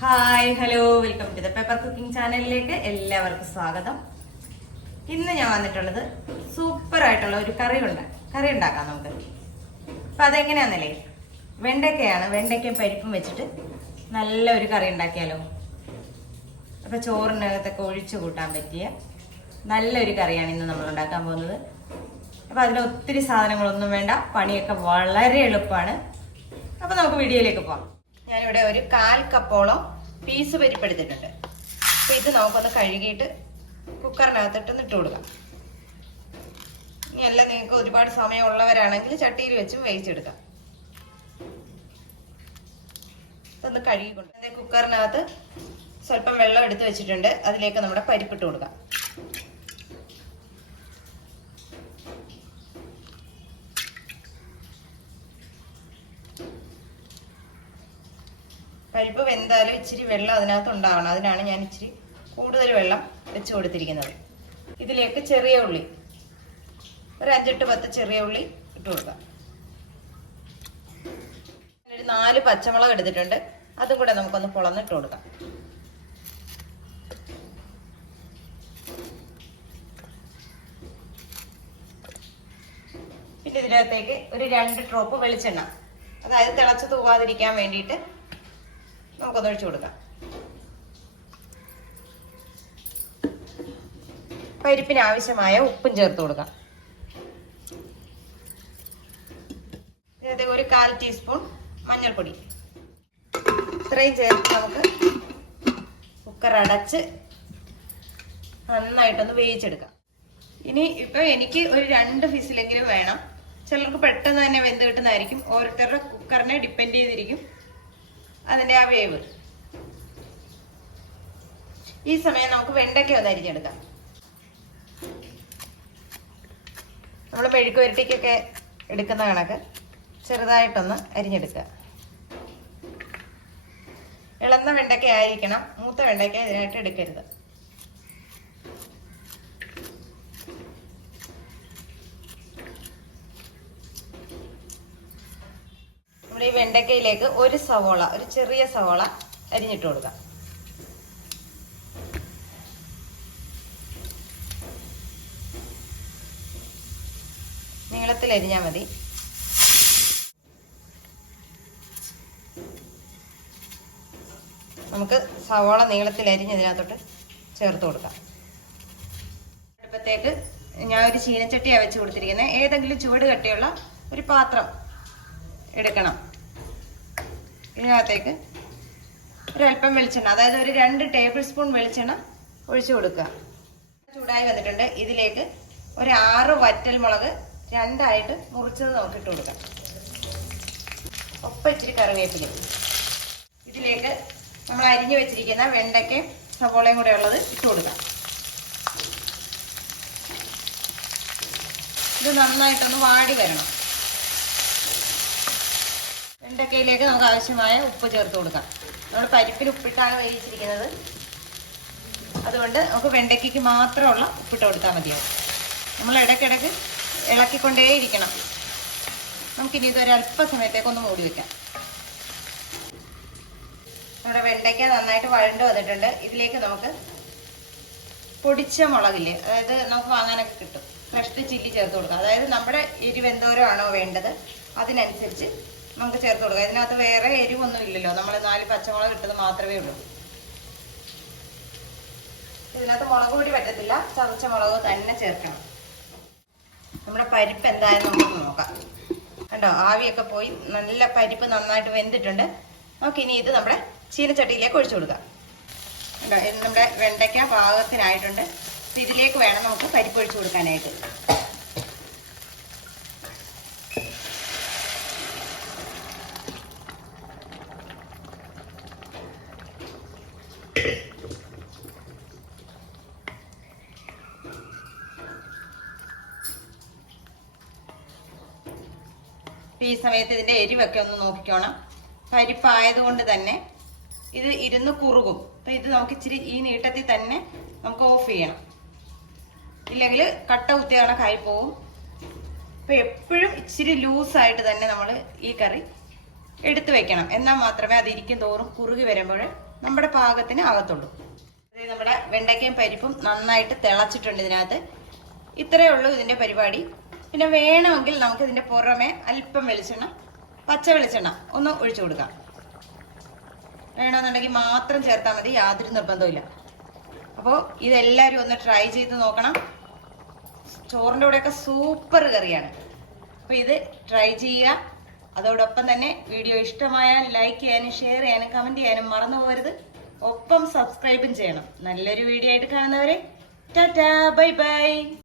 Hi hello welcome to the paper cooking ചാനലിലേക്ക് എല്ലാവർക്കും സ്വാഗതം. ഇന്ന് ഞാൻ വന്നിട്ടുള്ളത് സൂപ്പർ ആയിട്ടുള്ള ഒരു കറി ഉണ്ട് കറി ഉണ്ടാക്കാം നമുക്ക്. അപ്പൊ അതെങ്ങനെയാന്നല്ലേ? വെണ്ടയ്ക്കയാണ്. വെണ്ടയ്ക്കയും പരിപ്പും വെച്ചിട്ട് നല്ല ഒരു കറി ഉണ്ടാക്കിയാലോ? അപ്പൊ ചോറിനകത്തൊക്കെ ഒഴിച്ചു കൂട്ടാൻ പറ്റിയ നല്ലൊരു കറിയാണ് ഇന്ന് നമ്മൾ ഉണ്ടാക്കാൻ പോകുന്നത്. അപ്പൊ അതിന് ഒത്തിരി സാധനങ്ങളൊന്നും വേണ്ട. പണിയൊക്കെ വളരെ എളുപ്പമാണ്. അപ്പൊ നമുക്ക് വീഡിയോയിലേക്ക് പോകാം ഞാനിവിടെ ഒരു കാൽ കപ്പോളം പീസ് പരിപ്പെടുത്തിട്ടുണ്ട് അപ്പൊ ഇത് നമുക്കൊന്ന് കഴുകിയിട്ട് കുക്കറിനകത്തിട്ട് ഇട്ട് കൊടുക്കാം ഇനി എല്ലാം നിങ്ങൾക്ക് ഒരുപാട് സമയമുള്ളവരാണെങ്കിൽ ചട്ടിയിൽ വെച്ചും വേവിച്ചെടുക്കാം. ഇതൊന്ന് കഴുകിക്കൊണ്ട് കൊണ്ട് കുക്കറിനകത്ത് സ്വല്പം വെള്ളം എടുത്ത് വെച്ചിട്ടുണ്ട്. അതിലേക്ക് നമ്മുടെ പരിപ്പിട്ട് കൊടുക്കാം. പരിപ്പ് വെന്താലും ഇച്ചിരി വെള്ളം അതിനകത്ത് ഉണ്ടാവണം. അതിനാണ് ഞാൻ ഇച്ചിരി കൂടുതൽ വെള്ളം വെച്ച് കൊടുത്തിരിക്കുന്നത്. ഇതിലേക്ക് ചെറിയ ഉള്ളി. ഒരു അഞ്ചെട്ട് പത്ത് ചെറിയ ഉള്ളി ഇട്ട് കൊടുക്കാം. ഒരു നാല് പച്ചമുളക് എടുത്തിട്ടുണ്ട്. അതും കൂടെ നമുക്കൊന്ന് പൊളന്നിട്ട് കൊടുക്കാം. പിന്നെ ഇതിനകത്തേക്ക് ഒരു രണ്ട് ഡ്രോപ്പ് വെളിച്ചെണ്ണ. അതായത് തിളച്ച് തൂവാതിരിക്കാൻ വേണ്ടിയിട്ട് നമുക്കൊന്ന് ഒഴിച്ചു കൊടുക്കാം. പരിപ്പിന് ആവശ്യമായ ഉപ്പും ചേർത്ത് കൊടുക്കാം. ഒരു കാൽ ടീസ്പൂൺ മഞ്ഞൾപ്പൊടി. ഇത്രയും ചേർത്ത് നമുക്ക് കുക്കർ അടച്ച് നന്നായിട്ടൊന്ന് വേവിച്ചെടുക്കാം. ഇനി ഇപ്പൊ എനിക്ക് ഒരു രണ്ട് ഫിസിലെങ്കിലും വേണം. ചിലർക്ക് പെട്ടെന്ന് തന്നെ വെന്ത് കിട്ടുന്നതായിരിക്കും. ഓരോരുത്തരുടെ കുക്കറിനെ ഡിപ്പെൻഡ് ചെയ്തിരിക്കും. അതിന്റെ ആ വേവ്. ഈ സമയം നമുക്ക് വെണ്ടയ്ക്ക ഒന്ന് അരിഞ്ഞെടുക്കാം നമ്മൾ മെഴുക്ക് വരട്ടിക്കൊക്കെ എടുക്കുന്ന കണക്ക് ചെറുതായിട്ടൊന്ന് അരിഞ്ഞെടുക്കുക. ഇളന്ന വെണ്ടയ്ക്ക ആയിരിക്കണം മൂത്ത വെണ്ടയ്ക്ക ഇതിനായിട്ട് എടുക്കരുത്. നമ്മുടെ ഈ വെണ്ടയ്ക്കയിലേക്ക് ഒരു സവോള ഒരു ചെറിയ സവോള അരിഞ്ഞിട്ട് കൊടുക്കാം. നീളത്തിൽ അരിഞ്ഞാൽ മതി. നമുക്ക് സവോള നീളത്തിൽ അരിഞ്ഞ് ഇതിനകത്തോട്ട് ചേർത്ത് കൊടുക്കാം. അടുപ്പത്തേക്ക് ഞാൻ ഒരു ചീനച്ചട്ടിയാണ് വെച്ച് കൊടുത്തിരിക്കുന്നത് ഏതെങ്കിലും ചുവട് കട്ടിയുള്ള ഒരു പാത്രം എടുക്കണം. ഇതിനകത്തേക്ക് ഒരല്പം വെളിച്ചെണ്ണ അതായത് ഒരു രണ്ട് ടേബിൾ സ്പൂൺ വെളിച്ചെണ്ണ ഒഴിച്ചു കൊടുക്കുക. ചൂടായി വന്നിട്ടുണ്ട്. ഇതിലേക്ക് ഒരു ആറ് വറ്റൽ മുളക് രണ്ടായിട്ട് മുറിച്ചത് നോക്കിയിട്ട് കൊടുക്കാം. ഒപ്പം ഇച്ചിരി കറിവേപ്പില. ഇതിലേക്ക് നമ്മൾ അരിഞ്ഞു വെച്ചിരിക്കുന്ന വെണ്ടയ്ക്കയും സവോളയും കൂടെ ഉള്ളത് ഇട്ട് കൊടുക്കാം. ഇത് നന്നായിട്ടൊന്ന് വാടി വരണം. വെണ്ടക്കയിലേക്ക് നമുക്ക് ആവശ്യമായ ഉപ്പ് ചേർത്ത് കൊടുക്കാം. നമ്മൾ പരിപ്പിൽ ഉപ്പിട്ടാണ് വേവിച്ചിരിക്കുന്നത്. അതുകൊണ്ട് നമുക്ക് വെണ്ടയ്ക്കയ്ക്ക് മാത്രമുള്ള ഉപ്പിട്ട് കൊടുത്താൽ മതിയാവും. നമ്മൾ ഇടയ്ക്കിടയ്ക്ക് ഇളക്കിക്കൊണ്ടേയിരിക്കണം. നമുക്കിനി ഇതൊരു അല്പസമയത്തേക്ക് ഒന്ന് മൂടി വെക്കാം. നമ്മുടെ വെണ്ടയ്ക്ക നന്നായിട്ട് വഴണ്ട് വന്നിട്ടുണ്ട്. ഇതിലേക്ക് നമുക്ക് പൊടിച്ച മുളകില്ലേ അതായത് നമുക്ക് വാങ്ങാനൊക്കെ കിട്ടും. ഫ്രഷ് ചില്ലി ചേർത്ത് കൊടുക്കാം. അതായത് നമ്മുടെ എരിവെന്തോരമാണോ വേണ്ടത് അതിനനുസരിച്ച് നമുക്ക് ചേർത്ത് കൊടുക്കാം. ഇതിനകത്ത് വേറെ എരിവൊന്നും ഇല്ലല്ലോ. നമ്മൾ നാല് പച്ചമുളക് ഇട്ടത് മാത്രമേ ഉള്ളൂ. ഇതിനകത്ത് മുളക് പൊടി പറ്റത്തില്ല. ചതച്ച മുളക് തന്നെ ചേർക്കണം. നമ്മുടെ പരിപ്പ് എന്തായാലും നമുക്ക് നോക്കാം. കണ്ടോ? ആവിയൊക്കെ പോയി നല്ല പരിപ്പ് നന്നായിട്ട് വെന്തിട്ടുണ്ട്. നമുക്ക് ഇനി ഇത് നമ്മുടെ ചീനച്ചട്ടിയിലേക്ക് ഒഴിച്ചു കൊടുക്കാം. കണ്ടോ? ഇത് നമ്മുടെ വെണ്ടയ്ക്ക പാകത്തിനായിട്ടുണ്ട്. ഇതിലേക്ക് വേണം നമുക്ക് പരിപ്പ് ഒഴിച്ചു കൊടുക്കാനായിട്ട്. ഈ സമയത്ത് ഇതിന്റെ എരിവൊക്കെ ഒന്ന് നോക്കിക്കോണം. പരിപ്പായതുകൊണ്ട് തന്നെ ഇത് ഇരുന്ന് കുറുകും. അപ്പൊ ഇത് നമുക്ക് ഇച്ചിരി ഈ നീട്ടത്തിൽ തന്നെ നമുക്ക് ഓഫ് ചെയ്യണം. ഇല്ലെങ്കിൽ കട്ട കുത്തിയ കണക്കായി പോവും. അപ്പൊ എപ്പോഴും ഇച്ചിരി ലൂസായിട്ട് തന്നെ നമ്മൾ ഈ കറി എടുത്തു വെക്കണം. എന്നാൽ മാത്രമേ അത് ഇരിക്കും തോറും കുറുകി വരുമ്പോൾ നമ്മുടെ പാകത്തിന് ആകത്തുള്ളൂ. നമ്മുടെ വെണ്ടയ്ക്കയും പരിപ്പും നന്നായിട്ട് തിളച്ചിട്ടുണ്ട് ഇതിനകത്ത്. ഇത്രയേ ഉള്ളൂ ഇതിന്റെ പരിപാടി. പിന്നെ വേണമെങ്കിൽ നമുക്ക് ഇതിന്റെ പുറമെ അല്പം വെളിച്ചെണ്ണ പച്ച വെളിച്ചെണ്ണ ഒന്ന് ഒഴിച്ചു കൊടുക്കാം. വേണമെന്നുണ്ടെങ്കിൽ മാത്രം ചേർത്താൽ മതി യാതൊരു നിർബന്ധവും അപ്പോൾ ഇതെല്ലാവരും ഒന്ന് ട്രൈ ചെയ്ത് നോക്കണം. ചോറിന്റെ കൂടെയൊക്കെ സൂപ്പർ കറിയാണ്. അപ്പോൾ ഇത് ട്രൈ ചെയ്യുക. അതോടൊപ്പം തന്നെ വീഡിയോ ഇഷ്ടമായാൽ ലൈക്ക് ചെയ്യാനും ഷെയർ ചെയ്യാനും കമന്റ് ചെയ്യാനും മറന്നു പോകരുത്. ഒപ്പം സബ്സ്ക്രൈബും ചെയ്യണം. നല്ലൊരു വീഡിയോ ആയിട്ട് കാണുന്നവരെ ടാറ്റാ ബൈ ബൈ.